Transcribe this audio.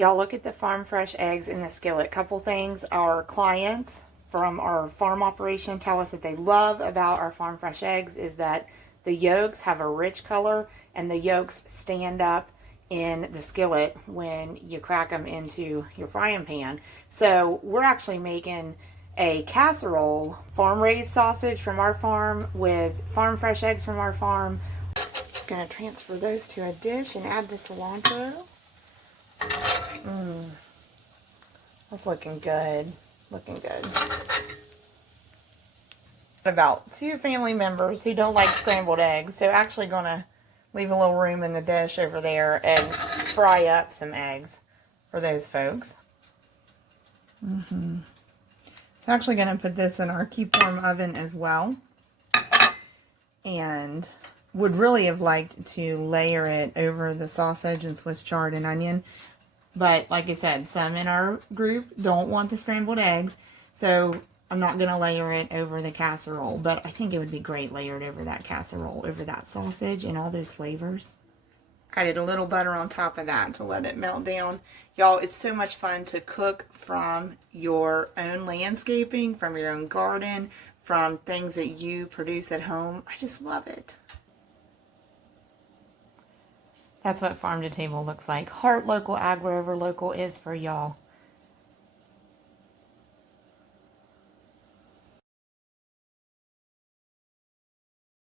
Y'all, look at the farm fresh eggs in the skillet. Couple things our clients from our farm operation tell us that they love about our farm fresh eggs is that the yolks have a rich color and the yolks stand up in the skillet when you crack them into your frying pan. So we're actually making a casserole, farm raised sausage from our farm with farm fresh eggs from our farm. Gonna transfer those to a dish and add the cilantro. That's looking good. Looking good. About 2 family members who don't like scrambled eggs, so actually gonna leave a little room in the dish over there and fry up some eggs for those folks. So actually gonna put this in our keep warm oven as well, and would really have liked to layer it over the sausage and Swiss chard and onion. But like I said, some in our group don't want the scrambled eggs, so I'm not going to layer it over the casserole. But I think it would be great layered over that casserole, over that sausage and all those flavors. Added a little butter on top of that to let it melt down. Y'all, it's so much fun to cook from your own landscaping, from your own garden, from things that you produce at home. I just love it. That's what farm to table looks like. Heart local, ag wherever local is for y'all.